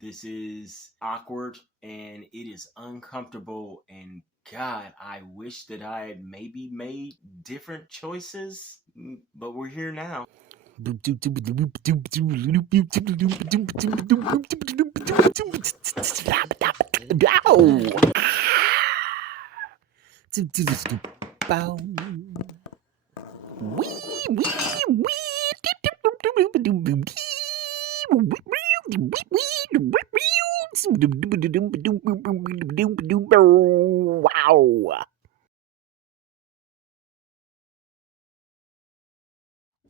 This is awkward and it is uncomfortable. And God, I wish that I had maybe made different choices, but we're here now. Wow.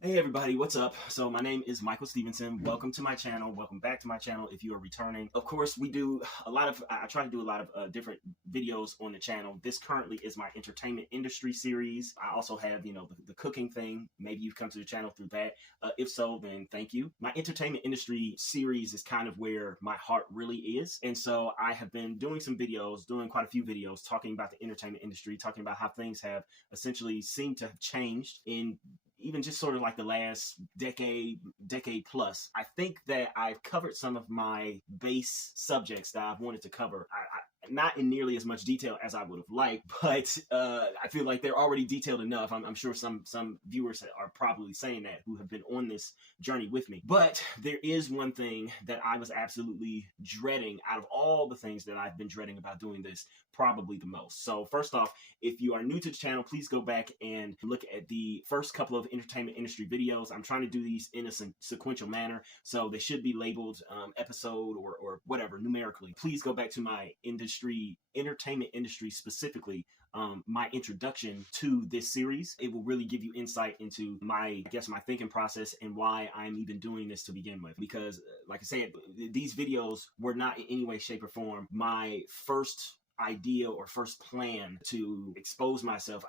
Hey everybody, what's up? So my name is Michael Stevenson. Welcome to my channel. Welcome back to my channel if you are returning. Of course, I try to do a lot of different videos on the channel. This currently is my entertainment industry series. I also have, the cooking thing. Maybe you've come to the channel through that. If so, then thank you. My entertainment industry series is kind of where my heart really is. And so I have been doing quite a few videos talking about the entertainment industry, talking about how things have essentially seemed to have changed in even just sort of like the last decade plus. I think that I've covered some of my base subjects that I've wanted to cover. Not in nearly as much detail as I would have liked, but I feel like they're already detailed enough. I'm sure some viewers are probably saying that who have been on this journey with me. But there is one thing that I was absolutely dreading out of all the things that I've been dreading about doing this, probably the most. So first off, if you are new to the channel, please go back and look at the first couple of entertainment industry videos. I'm trying to do these in a sequential manner, so they should be labeled episode or whatever numerically. Please go back to my entertainment industry specifically, my introduction to this series. It will really give you insight into my thinking process and why I'm even doing this to begin with. Because like I said, these videos were not in any way, shape, or form my first idea or first plan to expose myself,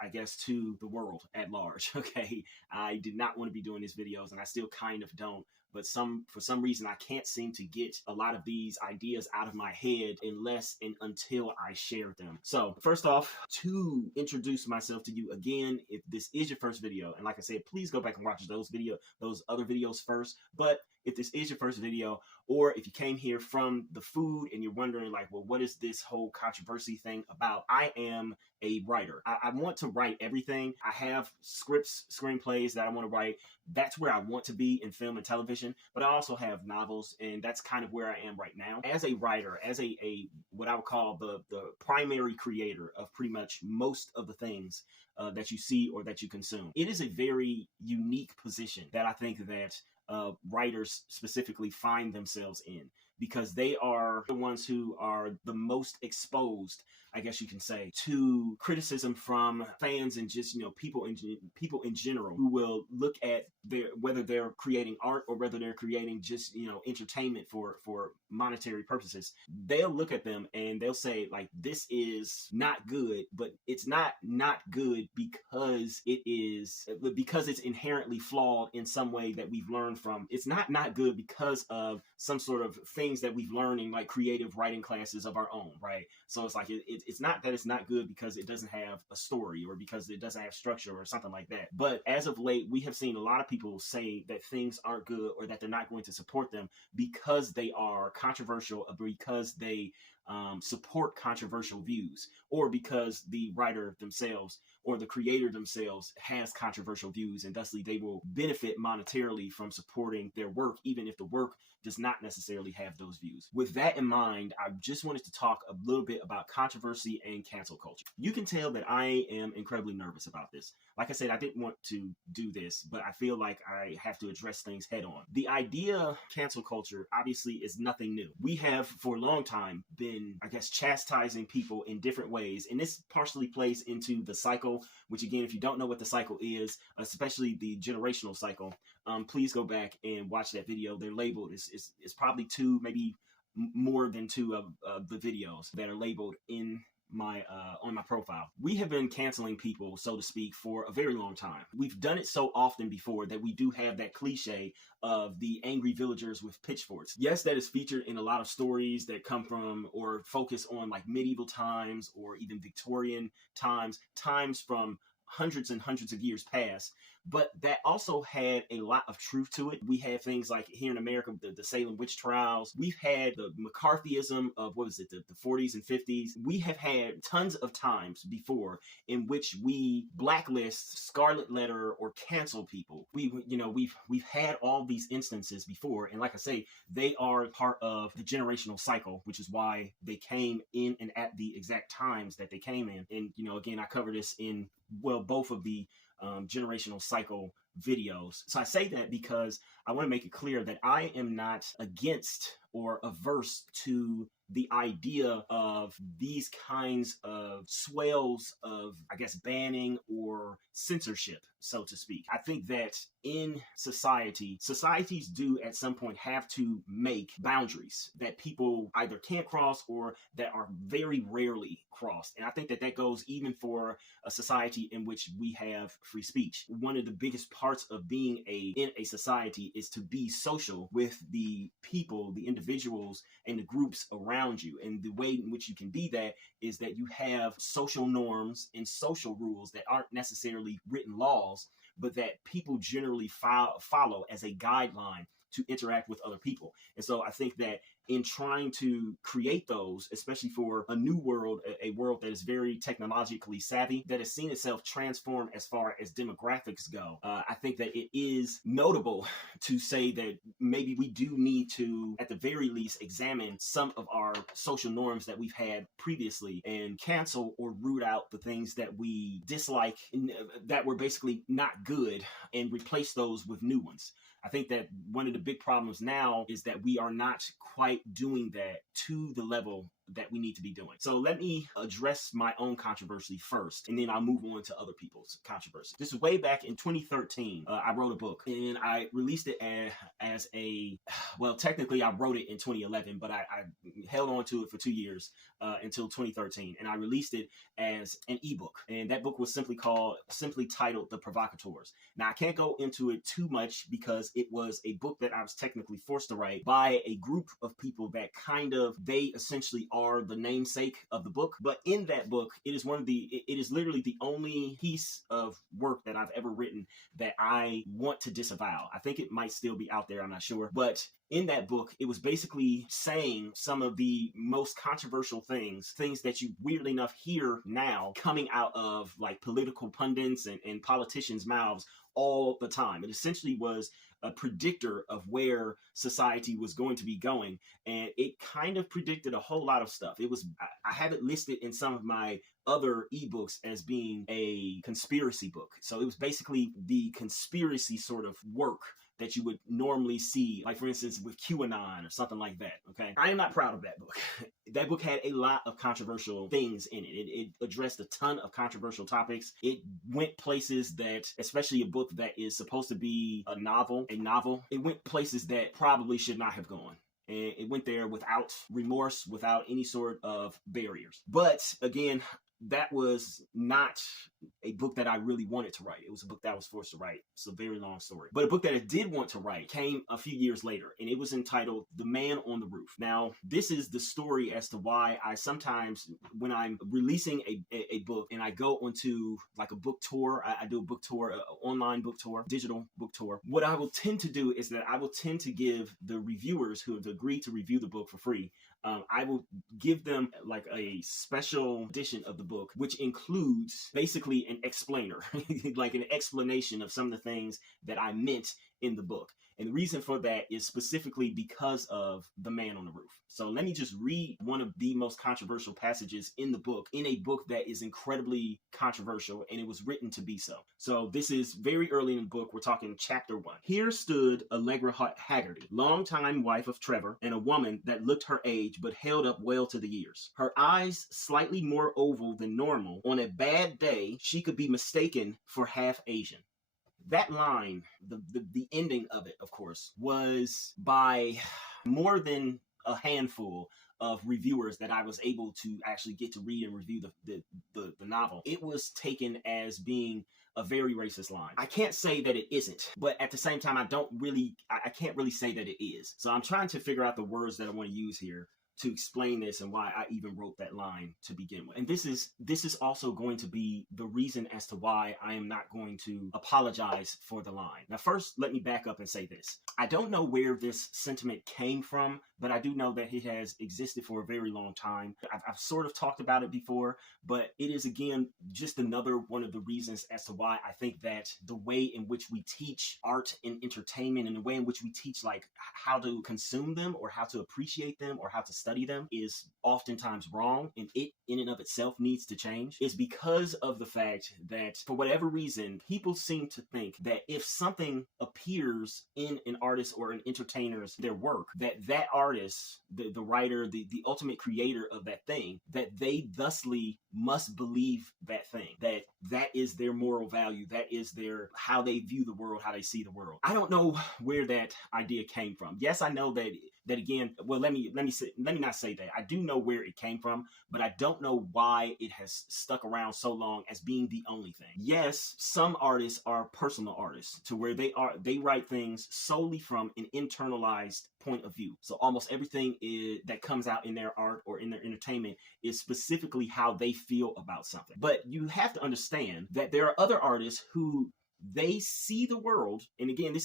to the world at large. Okay, I did not want to be doing these videos, and I still kind of don't. But for some reason, I can't seem to get a lot of these ideas out of my head unless and until I share them. So first off, to introduce myself to you again, if this is your first video, and like I said, please go back and watch those other videos first. But if this is your first video, or if you came here from the food and you're wondering like, well, what is this whole controversy thing about? I am a writer. I want to write everything. I have scripts, screenplays that I want to write. That's where I want to be in film and television, but I also have novels, and that's kind of where I am right now. As a writer, as a what I would call the primary creator of pretty much most of the things that you see or that you consume. It is a very unique position that I think that writers specifically find themselves in, because they are the ones who are the most exposed, I guess you can say, to criticism from fans and just people in general, who will look at whether they're creating art or whether they're creating just entertainment for monetary purposes. They'll look at them and they'll say like, this is not good, but it's not good because it's inherently flawed in some way that we've learned from. It's not good because of some sort of things that we've learned in like creative writing classes of our own, right? So it's like it's not that it's not good because it doesn't have a story or because it doesn't have structure or something like that. But as of late, we have seen a lot of people say that things aren't good or that they're not going to support them because they are controversial, or because they support controversial views, or because the writer themselves or the creator themselves has controversial views, and thusly they will benefit monetarily from supporting their work, even if the work does not necessarily have those views. With that in mind, I just wanted to talk a little bit about controversy and cancel culture. You can tell that I am incredibly nervous about this. Like I said, I didn't want to do this, but I feel like I have to address things head on. The idea cancel culture obviously is nothing new. We have for a long time been, chastising people in different ways, and this partially plays into the cycle, which again, if you don't know what the cycle is, especially the generational cycle, please go back and watch that video. They're labeled. It's probably two, maybe more than two of the videos that are labeled in my on my profile. We have been canceling people, so to speak, for a very long time. We've done it so often before that we do have that cliche of the angry villagers with pitchforks. Yes, that is featured in a lot of stories that come from or focus on like medieval times or even Victorian times from hundreds and hundreds of years past. but that also had a lot of truth to it. We had things like here in America, the Salem witch trials. We've had the McCarthyism of, what was it, the 40s and 50s. We have had tons of times before in which we blacklist, scarlet letter, or cancel people. We've had all these instances before, and like I say, they are part of the generational cycle, which is why they came in and at the exact times that they came in. And again, I cover this in both of the generational cycle videos. So I say that because I want to make it clear that I am not against or averse to the idea of these kinds of swells of, I guess, banning or censorship, so to speak. I think that in societies do at some point have to make boundaries that people either can't cross or that are very rarely crossed. And I think that goes even for a society in which we have free speech. One of the biggest parts of being in a society is to be social with the people, the individuals, and the groups around you. And the way in which you can be that is that you have social norms and social rules that aren't necessarily written laws, but that people generally follow as a guideline to interact with other people. And so I think that in trying to create those, especially for a new world, a world that is very technologically savvy, that has seen itself transform as far as demographics go, I think that it is notable to say that maybe we do need to, at the very least, examine some of our social norms that we've had previously and cancel or root out the things that we dislike, that were basically not good, and replace those with new ones. I think that one of the big problems now is that we are not quite doing that to the level that we need to be doing. So let me address my own controversy first, and then I'll move on to other people's controversy. This is way back in 2013. I wrote a book, and I released it as technically I wrote it in 2011, but I held on to it for 2 years until 2013, and I released it as an ebook. And that book was simply titled The Provocateurs. Now, I can't go into it too much because it was a book that I was technically forced to write by a group of people that they essentially are the namesake of the book. But in that book, it is literally the only piece of work that I've ever written that I want to disavow. I think it might still be out there, I'm not sure. But in that book, it was basically saying some of the most controversial things that you weirdly enough hear now coming out of like political pundits and politicians' mouths all the time. It essentially was a predictor of where society was going to be going, and it kind of predicted a whole lot of stuff. I have it listed in some of my other ebooks as being a conspiracy book. So it was basically the conspiracy sort of work that you would normally see, like for instance with QAnon or something like that. Okay, I am not proud of that book. That book had a lot of controversial things in it. It addressed a ton of controversial topics. It went places that, especially a book that is supposed to be a novel, it went places that probably should not have gone. And it went there without remorse, without any sort of barriers. But again, that was not a book that I really wanted to write. It was a book that I was forced to write. It's a very long story. But a book that I did want to write came a few years later, and it was entitled The Man on the Roof. Now, this is the story as to why I sometimes, when I'm releasing a book and I go onto like a book tour, I do a book tour, an online book tour, digital book tour. What I will tend to do is that I will tend to give the reviewers who have agreed to review the book for free, I will give them like a special edition of the book, which includes basically an explainer, like an explanation of some of the things that I meant in the book. And the reason for that is specifically because of The Man on the Roof. So let me just read one of the most controversial passages in the book, in a book that is incredibly controversial, and it was written to be so. So this is very early in the book. We're talking chapter 1. Here stood Allegra Haggerty, longtime wife of Trevor, and a woman that looked her age but held up well to the years. Her eyes slightly more oval than normal. On a bad day, she could be mistaken for half Asian. That line, the ending of it, of course, was by more than a handful of reviewers that I was able to actually get to read and review the novel. It was taken as being a very racist line. I can't say that it isn't, but at the same time, I can't really say that it is. So I'm trying to figure out the words that I want to use here to explain this and why I even wrote that line to begin with. And this is also going to be the reason as to why I am not going to apologize for the line. Now, first, let me back up and say this. I don't know where this sentiment came from, but I do know that it has existed for a very long time. I've sort of talked about it before, but it is, again, just another one of the reasons as to why I think that the way in which we teach art and entertainment and the way in which we teach like how to consume them or how to appreciate them or how to study them is oftentimes wrong, and it in and of itself needs to change. Is because of the fact that for whatever reason, people seem to think that if something appears in an artist or an entertainer's their work, that artist, the writer, the ultimate creator of that thing, that they thusly must believe that thing, that is their moral value, that is their how they view the world, how they see the world. I don't know where that idea came from. Yes, I know that again, well, let me not say that. I do know where it came from, but I don't know why it has stuck around so long as being the only thing. Yes, some artists are personal artists to where they write things solely from an internalized point of view. So almost everything that comes out in their art or in their entertainment is specifically how they feel about something. But you have to understand that there are other artists who they see the world, and again,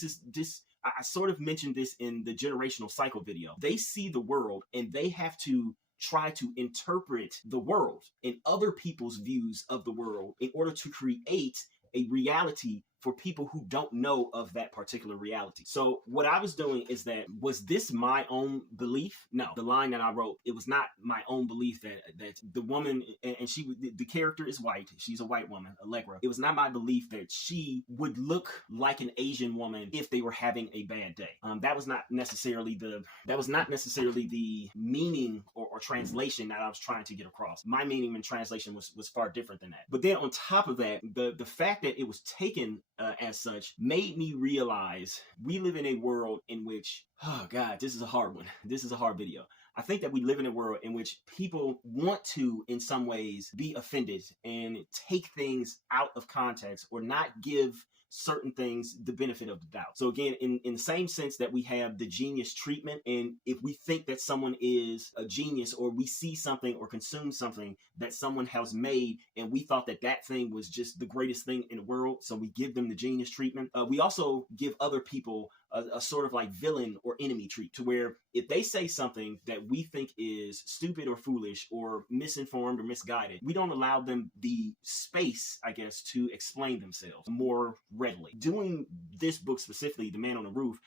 I sort of mentioned this in the generational cycle video. They see the world and they have to try to interpret the world and other people's views of the world in order to create a reality for people who don't know of that particular reality. So what I was doing is that, was this my own belief? No, the line that I wrote, it was not my own belief that the woman, and the character is white, she's a white woman, Allegra. It was not my belief that she would look like an Asian woman if they were having a bad day. That was not necessarily the meaning or translation that I was trying to get across. My meaning and translation was far different than that. But then on top of that, the fact that it was taken as such made me realize we live in a world in which, oh God, this is a hard one. This is a hard video. I think that we live in a world in which people want to, in some ways, be offended and take things out of context or not give certain things the benefit of the doubt. So again, in the same sense that we have the genius treatment, and if we think that someone is a genius or we see something or consume something that someone has made and we thought that thing was just the greatest thing in the world, so we give them the genius treatment, we also give other people a sort of like villain or enemy treat, to where if they say something that we think is stupid or foolish or misinformed or misguided, we don't allow them the space, I guess, to explain themselves more readily. Doing this book specifically, The Man on the Roof,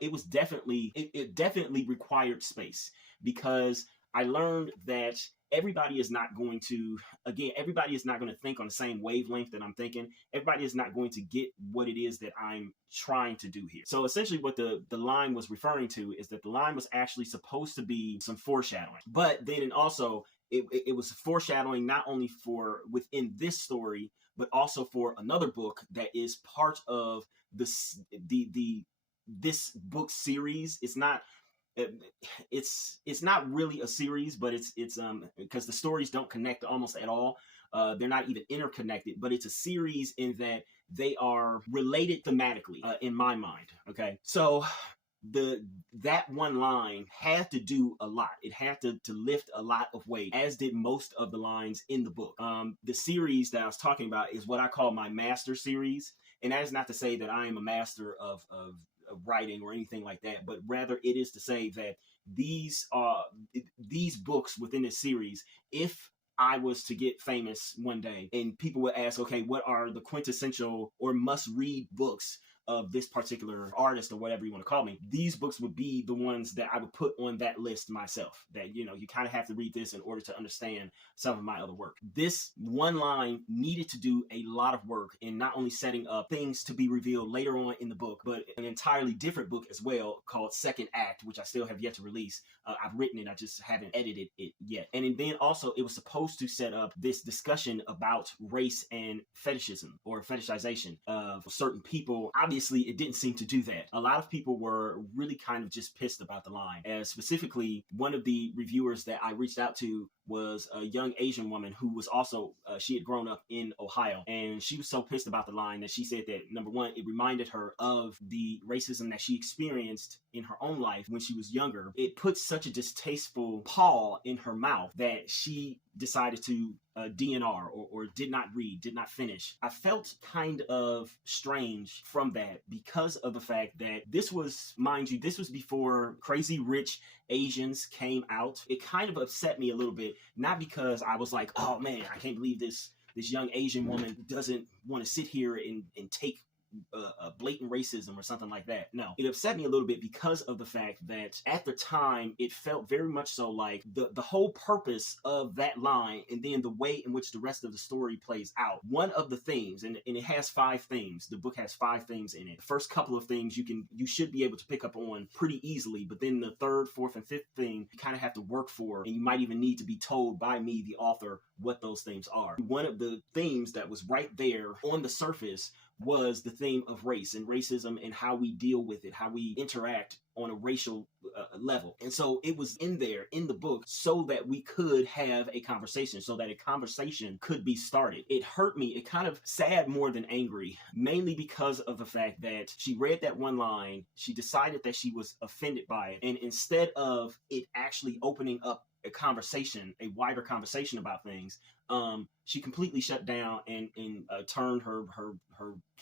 it definitely required space, because I learned that everybody is not going to think on the same wavelength that I'm thinking. Everybody is not going to get what it is that I'm trying to do here. So essentially what the line was referring to is that the line was actually supposed to be some foreshadowing. But then also it was foreshadowing not only for within this story, but also for another book that is part of this book series. It's not really a series, but it's because the stories don't connect almost at all. They're not even interconnected, but it's a series in that they are related thematically, in my mind. Okay, so that one line had to do a lot. It had to lift a lot of weight, as did most of the lines in the book. The series that I was talking about is what I call my master series, and that is not to say that I am a master of writing or anything like that, but rather it is to say that these books within this series, if I was to get famous one day and people would ask, okay, what are the quintessential or must read books of this particular artist or whatever you want to call me, these books would be the ones that I would put on that list myself. That, you kind of have to read this in order to understand some of my other work. This one line needed to do a lot of work in not only setting up things to be revealed later on in the book, but an entirely different book as well called Second Act, which I still have yet to release. I've written it, I just haven't edited it yet. And then also it was supposed to set up this discussion about race and fetishism or fetishization of certain people. Obviously, it didn't seem to do that. A lot of people were really kind of just pissed about the line. As specifically, one of the reviewers that I reached out to was a young Asian woman who was also, she had grown up in Ohio. And she was so pissed about the line that she said that, number one, it reminded her of the racism that she experienced in her own life when she was younger, it put such a distasteful paw in her mouth that she decided to DNR or did not read, did not finish. I felt kind of strange from that because of the fact that this was, mind you, this was before Crazy Rich Asians came out. It kind of upset me a little bit, not because I was like, oh man, I can't believe this young Asian woman doesn't want to sit here and take blatant racism or something like that. No, it upset me a little bit because of the fact that at the time it felt very much so like the whole purpose of that line and then the way in which the rest of the story plays out. One of the themes, and it has 5 themes. The book has 5 themes in it. The first couple of themes you should be able to pick up on pretty easily, but then the 3rd, 4th, and 5th theme you kind of have to work for, and you might even need to be told by me, the author, what those themes are. One of the themes that was right there on the surface was the theme of race and racism and how we deal with it, how we interact on a racial level. And so it was in there in the book so that we could have a conversation, so that a conversation could be started. It hurt me. It kind of sad more than angry, mainly because of the fact that she read that one line, she decided that she was offended by it, and instead of it actually opening up a conversation, a wider conversation about things, she completely shut down and turned her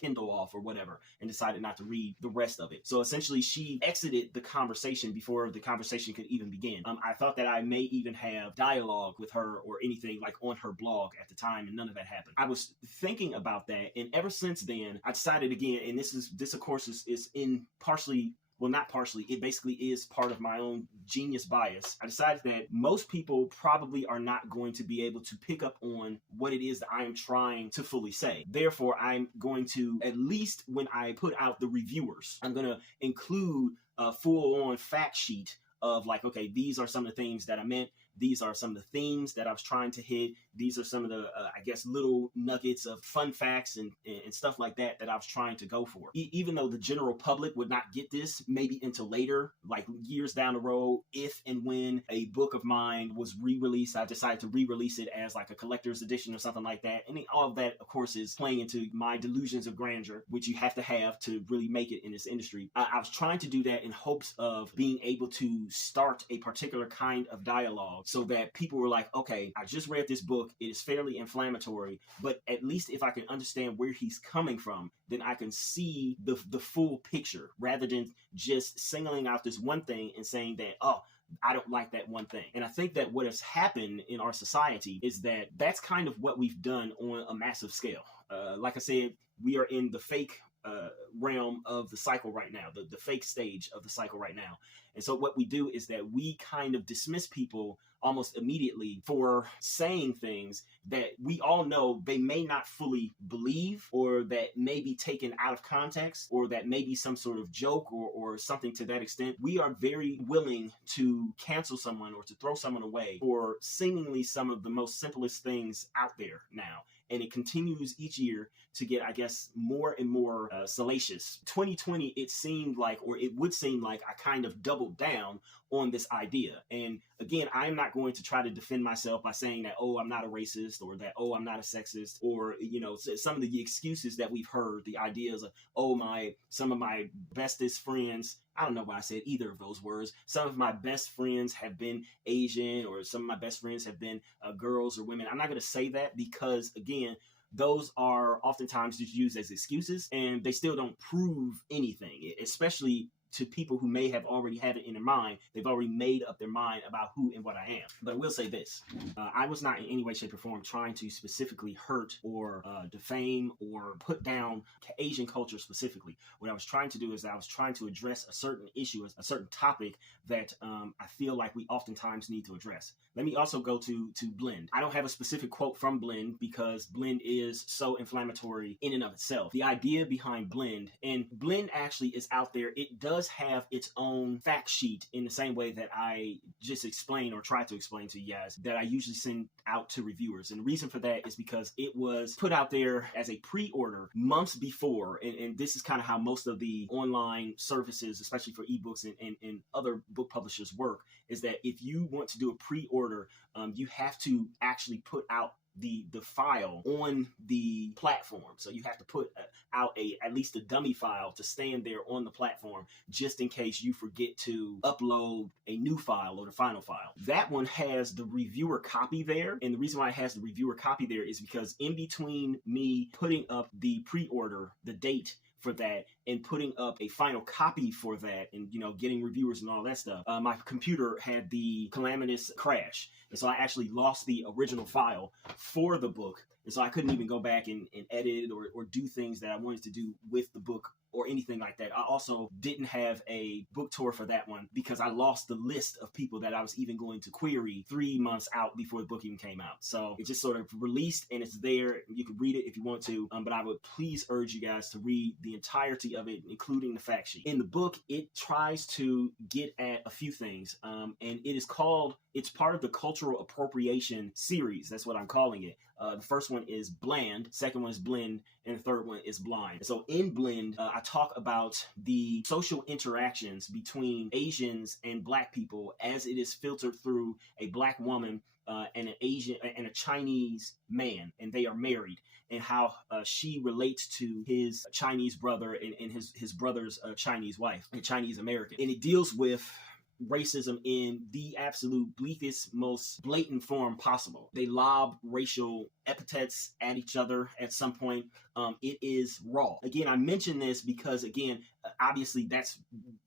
Kindle off or whatever and decided not to read the rest of it. So essentially she exited the conversation before the conversation could even begin. I thought that I may even have dialogue with her or anything like on her blog at the time, and none of that happened. I was thinking about that, and ever since then I decided again, and this of course is in partially, well, not partially, it basically is part of my own genius bias. I decided that most people probably are not going to be able to pick up on what it is that I am trying to fully say. Therefore, I'm going to, at least when I put out the reviewers, I'm going to include a full-on fact sheet of like, okay, these are some of the things that I meant. These are some of the themes that I was trying to hit. These are some of the, I guess, little nuggets of fun facts and stuff like that I was trying to go for. Even though the general public would not get this maybe until later, like years down the road, if and when a book of mine was re-released, I decided to re-release it as like a collector's edition or something like that. And all of that, of course, is playing into my delusions of grandeur, which you have to really make it in this industry. I was trying to do that in hopes of being able to start a particular kind of dialogue so that people were like, okay, I just read this book. It is fairly inflammatory, but at least if I can understand where he's coming from, then I can see the full picture rather than just singling out this one thing and saying that, oh, I don't like that one thing. And I think that what has happened in our society is that that's kind of what we've done on a massive scale. Like I said, we are in the fake realm of the cycle right now, the fake stage of the cycle right now. And so what we do is that we kind of dismiss people almost immediately for saying things that we all know they may not fully believe, or that may be taken out of context, or that may be some sort of joke or something to that extent. We are very willing to cancel someone or to throw someone away for seemingly some of the most simplest things out there now. And it continues each year to get, I guess, more and more salacious. 2020, it seemed like, or it would seem like, I kind of doubled down on this idea. And again, I'm not going to try to defend myself by saying that, oh, I'm not a racist, or that, oh, I'm not a sexist, or, you know, some of the excuses that we've heard, the ideas of, oh, some of my bestest friends, I don't know why I said either of those words. Some of my best friends have been Asian, or some of my best friends have been girls or women. I'm not going to say that because, again, those are oftentimes just used as excuses, and they still don't prove anything, especially to people who may have already had it in their mind. They've already made up their mind about who and what I am. But I will say this. I was not in any way, shape, or form trying to specifically hurt or defame or put down Asian culture specifically. What I was trying to do is I was trying to address a certain issue, a certain topic that I feel like we oftentimes need to address. Let me also go to Blend. I don't have a specific quote from Blend because Blend is so inflammatory in and of itself. The idea behind Blend, and Blend actually is out there. It does have its own fact sheet in the same way that I just explained or try to explain to you guys that I usually send out to reviewers. And the reason for that is because it was put out there as a pre-order months before. And this is kind of how most of the online services, especially for ebooks and other book publishers work, is that if you want to do a pre-order, you have to actually put out the file on the platform. So you have to put out at least a dummy file to stand there on the platform, just in case you forget to upload a new file or the final file. That one has the reviewer copy there. And the reason why it has the reviewer copy there is because in between me putting up the pre-order, the date for that, and putting up a final copy for that, and getting reviewers and all that stuff, my computer had the calamitous crash, and so I actually lost the original file for the book, and so I couldn't even go back and edit or do things that I wanted to do with the book or anything like that. I also didn't have a book tour for that one because I lost the list of people that I was even going to query 3 months out before the book even came out. So it just sort of released, and it's there. You can read it if you want to, but I would please urge you guys to read the entirety of it, including the fact sheet. In the book, it tries to get at a few things, and it's part of the cultural appropriation series. That's what I'm calling it. The first one is Bland, second one is Blend, and the third one is Blind. So in Blend, I talk about the social interactions between Asians and Black people as it is filtered through a Black woman and an Asian and a Chinese man, and they are married, and how she relates to his Chinese brother and his brother's Chinese wife, a Chinese American. And it deals with racism in the absolute bleakest, most blatant form possible. They lob racial epithets at each other at some point. It is raw. Again, I mention this because, again, obviously that's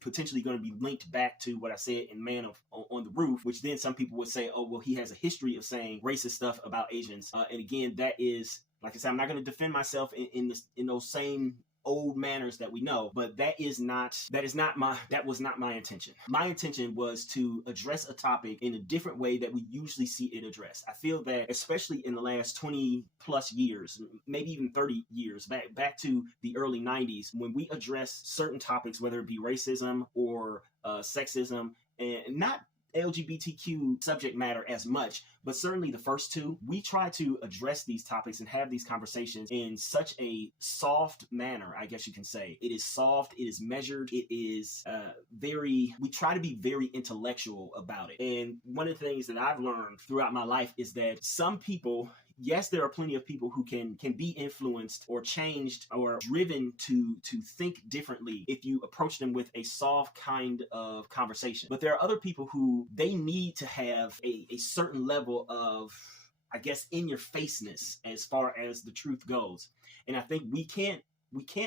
potentially going to be linked back to what I said in Man on the Roof, which then some people would say, oh, well, he has a history of saying racist stuff about Asians. And again, that is, like I said, I'm not going to defend myself in those same old manners that we know, but that was not my intention. My intention was to address a topic in a different way that we usually see it addressed. I feel that, especially in the last 20 plus years, maybe even 30 years, back to the early 90s, when we address certain topics, whether it be racism or sexism, and not LGBTQ subject matter as much, but certainly the first two, we try to address these topics and have these conversations in such a soft manner, I guess you can say. It is soft, it is measured, it is we try to be very intellectual about it. And one of the things that I've learned throughout my life is that some people, yes, there are plenty of people who can be influenced or changed or driven to think differently if you approach them with a soft kind of conversation. But there are other people who they need to have a certain level of, I guess, in-your-faceness as far as the truth goes. And I think we can't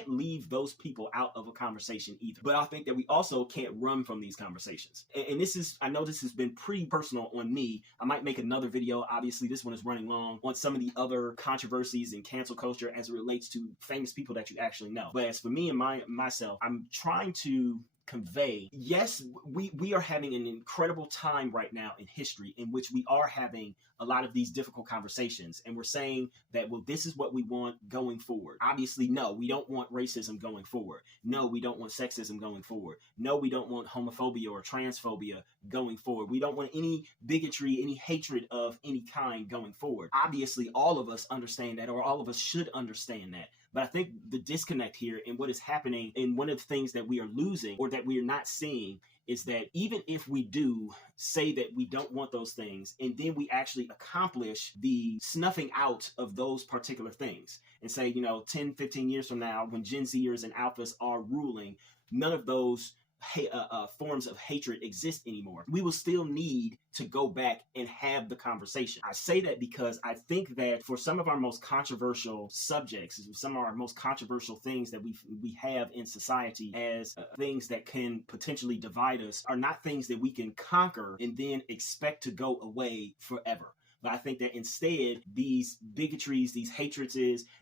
leave those people out of a conversation either. But I think that we also can't run from these conversations. And I know this has been pretty personal on me. I might make another video. Obviously, this one is running long on some of the other controversies in cancel culture as it relates to famous people that you actually know. But as for me and myself, I'm trying to convey, yes, we are having an incredible time right now in history in which we are having a lot of these difficult conversations, and we're saying that, well, this is what we want going forward. Obviously, no, we don't want racism going forward. No, we don't want sexism going forward. No, we don't want homophobia or transphobia going forward. We don't want any bigotry, any hatred of any kind going forward. Obviously, all of us understand that, or all of us should understand that. But I think the disconnect here and what is happening, and one of the things that we are losing or that we are not seeing, is that even if we do say that we don't want those things, and then we actually accomplish the snuffing out of those particular things and say, 10, 15 years from now, when Gen Zers and Alphas are ruling, none of those forms of hatred exist anymore, we will still need to go back and have the conversation. I say that because I think that for some of our most controversial subjects, some of our most controversial things that we have in society as things that can potentially divide us, are not things that we can conquer and then expect to go away forever. But I think that instead, these bigotries, these hatreds,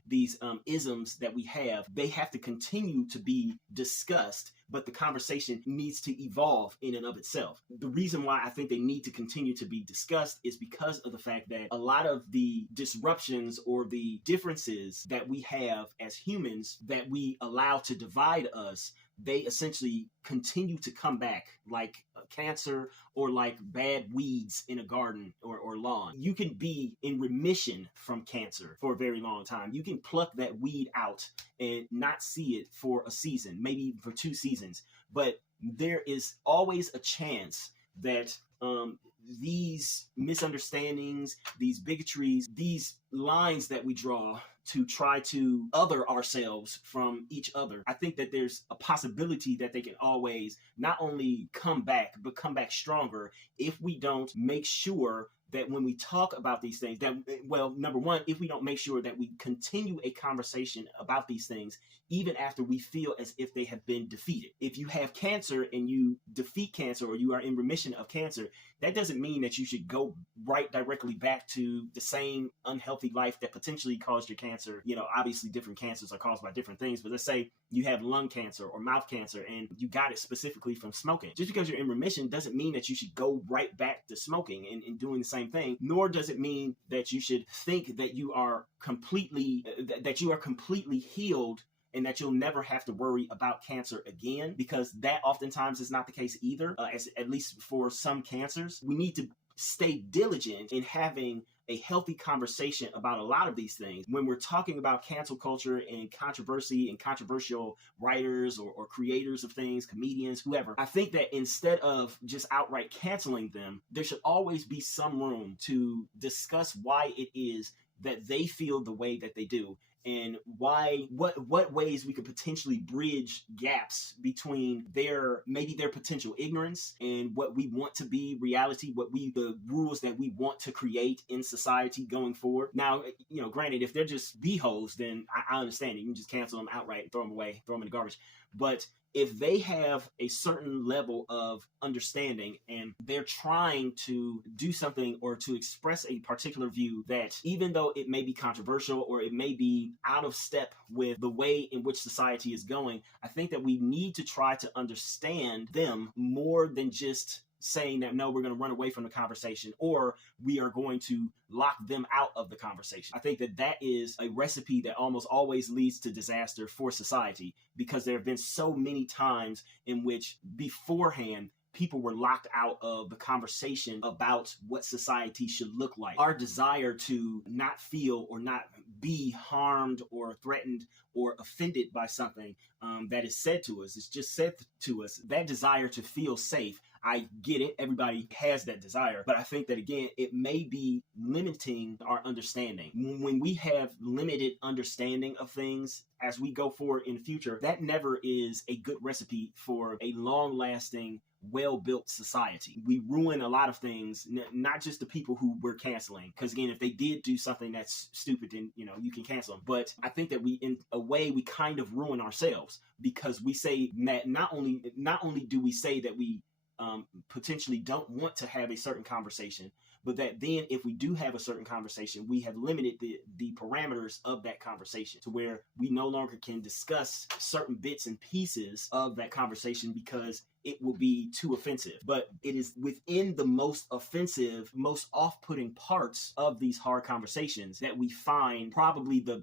these isms that we have, they have to continue to be discussed, but the conversation needs to evolve in and of itself. The reason why I think they need to continue to be discussed is because of the fact that a lot of the disruptions or the differences that we have as humans that we allow to divide us, they essentially continue to come back like cancer or like bad weeds in a garden or lawn. You can be in remission from cancer for a very long time. You can pluck that weed out and not see it for a season, maybe even for 2 seasons. But there is always a chance that these misunderstandings, these bigotries, these lines that we draw to try to other ourselves from each other, I think that there's a possibility that they can always not only come back, but come back stronger if we don't make sure that when we talk about these things, that, well, number one, if we don't make sure that we continue a conversation about these things, even after we feel as if they have been defeated. If you have cancer and you defeat cancer, or you are in remission of cancer, that doesn't mean that you should go right directly back to the same unhealthy life that potentially caused your cancer. You know, obviously different cancers are caused by different things, but let's say you have lung cancer or mouth cancer and you got it specifically from smoking. Just because you're in remission doesn't mean that you should go right back to smoking and doing the same thing, nor does it mean that you should think that you are completely healed and that you'll never have to worry about cancer again, because that oftentimes is not the case either, at least for some cancers. We need to stay diligent in having a healthy conversation about a lot of these things. When we're talking about cancel culture and controversy and controversial writers or creators of things, comedians, whoever, I think that instead of just outright canceling them, there should always be some room to discuss why it is that they feel the way that they do, and what ways we could potentially bridge gaps between their potential ignorance and what we want to be reality, the rules that we want to create in society going forward. Now, you know, granted, if they're just b-holes, then I understand it. You can just cancel them outright and throw them away, throw them in the garbage. But if they have a certain level of understanding and they're trying to do something or to express a particular view that, even though it may be controversial or it may be out of step with the way in which society is going, I think that we need to try to understand them more than just saying that, no, we're going to run away from the conversation, or we are going to lock them out of the conversation. I think that that is a recipe that almost always leads to disaster for society, because there have been so many times in which beforehand people were locked out of the conversation about what society should look like. Our desire to not feel or not be harmed or threatened or offended by something that is said to us, it's just said to us, that desire to feel safe. I get it. Everybody has that desire. But I think that, again, it may be limiting our understanding. When we have limited understanding of things as we go forward in the future, that never is a good recipe for a long-lasting, well-built society. We ruin a lot of things, not just the people who we're canceling. Because, again, if they did do something that's stupid, then, you know, you can cancel them. But I think that we, in a way, we kind of ruin ourselves, because we say that not only do we say that we potentially don't want to have a certain conversation, but that then if we do have a certain conversation, we have limited the parameters of that conversation to where we no longer can discuss certain bits and pieces of that conversation because it will be too offensive. But it is within the most offensive, most off-putting parts of these hard conversations that we find probably the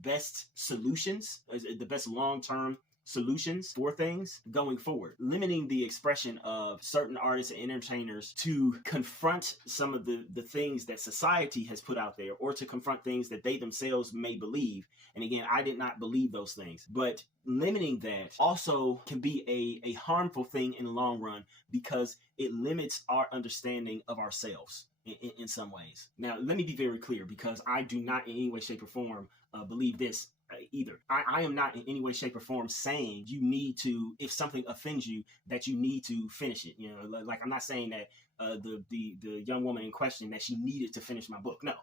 best solutions, the best long-term solutions for things going forward. Limiting the expression of certain artists and entertainers to confront some of the things that society has put out there, or to confront things that they themselves may believe. And again, I did not believe those things, but limiting that also can be a harmful thing in the long run, because it limits our understanding of ourselves in some ways. Now, let me be very clear, because I do not in any way, shape, or form believe this either. I am not in any way, shape, or form saying you need to, if something offends you, that you need to finish it. You know, like, I'm not saying that the young woman in question, that she needed to finish my book. No.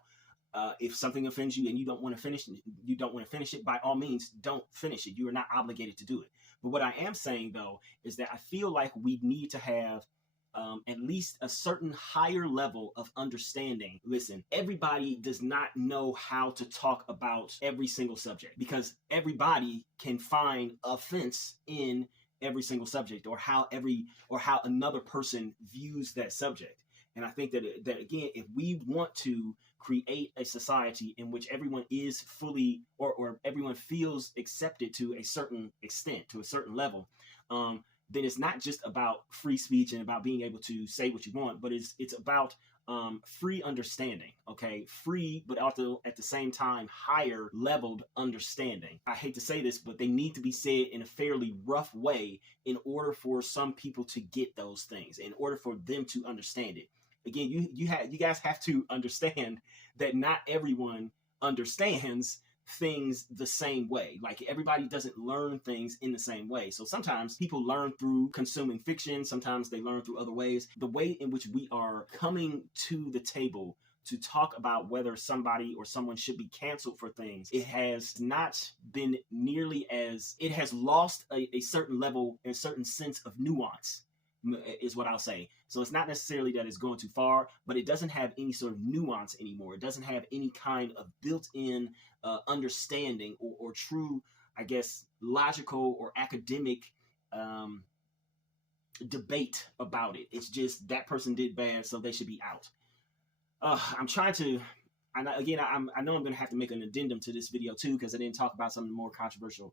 If something offends you and you don't want to finish it, by all means, don't finish it. You are not obligated to do it. But what I am saying, though, is that I feel like we need to have at least a certain higher level of understanding. Listen, everybody does not know how to talk about every single subject, because everybody can find offense in every single subject, or how another person views that subject. And I think that again, if we want to create a society in which everyone is fully, or everyone feels accepted to a certain extent, to a certain level, then it's not just about free speech and about being able to say what you want, but it's about free understanding, okay? Free, but also at the same time, higher leveled understanding. I hate to say this, but they need to be said in a fairly rough way in order for some people to get those things, in order for them to understand it. again, you guys have to understand that not everyone understands things the same way. Like everybody doesn't learn things in the same way. So sometimes people learn through consuming fiction, sometimes they learn through other ways. The way in which we are coming to the table to talk about whether somebody or someone should be canceled for things, it has not been nearly as, it has lost a certain level and a certain sense of nuance, is what I'll say. So it's not necessarily that it's going too far, but it doesn't have any sort of nuance anymore. It doesn't have any kind of built-in understanding or true, I guess, logical or academic debate about it. It's just that person did bad, so they should be out. I'm trying to, I know I'm going to have to make an addendum to this video too, because I didn't talk about some of the more controversial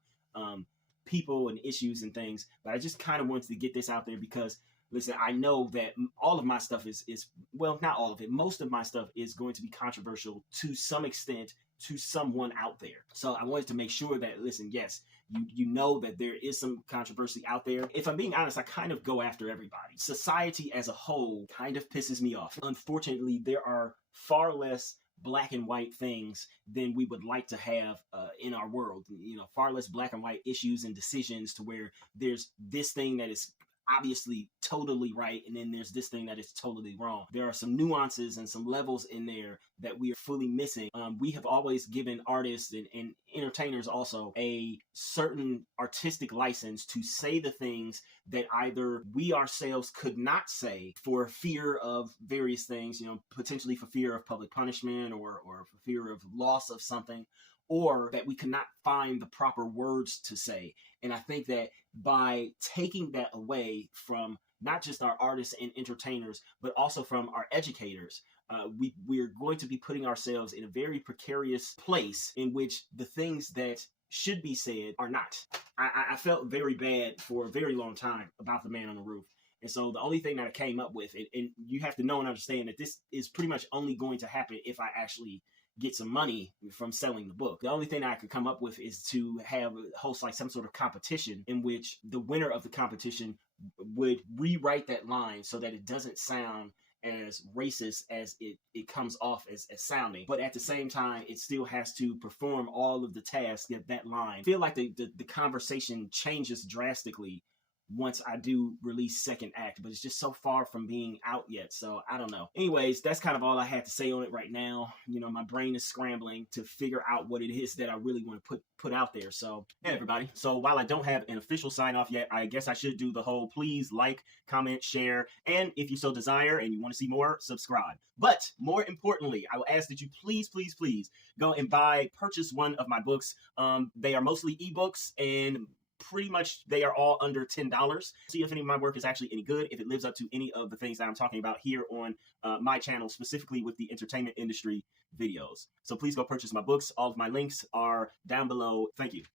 people and issues and things, but I just kind of wanted to get this out there because, listen, I know that all of my stuff is well, not all of it, most of my stuff is going to be controversial to some extent to someone out there. So I wanted to make sure that, listen, yes, you know that there is some controversy out there. If I'm being honest, I kind of go after everybody. Society as a whole kind of pisses me off. Unfortunately, there are far less black and white things than we would like to have in our world. You know, far less black and white issues and decisions to where there's this thing that is obviously totally right, and then there's this thing that is totally wrong. There are some nuances and some levels in there that we are fully missing. We have always given artists and entertainers also a certain artistic license to say the things that either we ourselves could not say for fear of various things, you know, potentially for fear of public punishment or for fear of loss of something, or that we could not find the proper words to say. And I think that by taking that away from not just our artists and entertainers, but also from our educators, we're going to be putting ourselves in a very precarious place in which the things that should be said are not. I felt very bad for a very long time about The Man on the Roof. And so the only thing that I came up with, and you have to know and understand that this is pretty much only going to happen if I actually get some money from selling the book. The only thing I could come up with is to host like some sort of competition in which the winner of the competition would rewrite that line so that it doesn't sound as racist as it comes off as sounding. But at the same time, it still has to perform all of the tasks that line. I feel like the conversation changes drastically once I do release second act, but it's just so far from being out yet, so I don't know. Anyways, that's kind of all I had to say on it right now. You know, my brain is scrambling to figure out what it is that I really want to put out there. So, hey everybody. So while I don't have an official sign off yet, I guess I should do the whole please like, comment, share, and if you so desire and you want to see more, subscribe. But more importantly, I will ask that you please go and purchase one of my books. They are mostly ebooks, and pretty much they are all under $10. See if any of my work is actually any good, if it lives up to any of the things that I'm talking about here on my channel, specifically with the entertainment industry videos. So please go purchase my books. All of my links are down below. Thank you.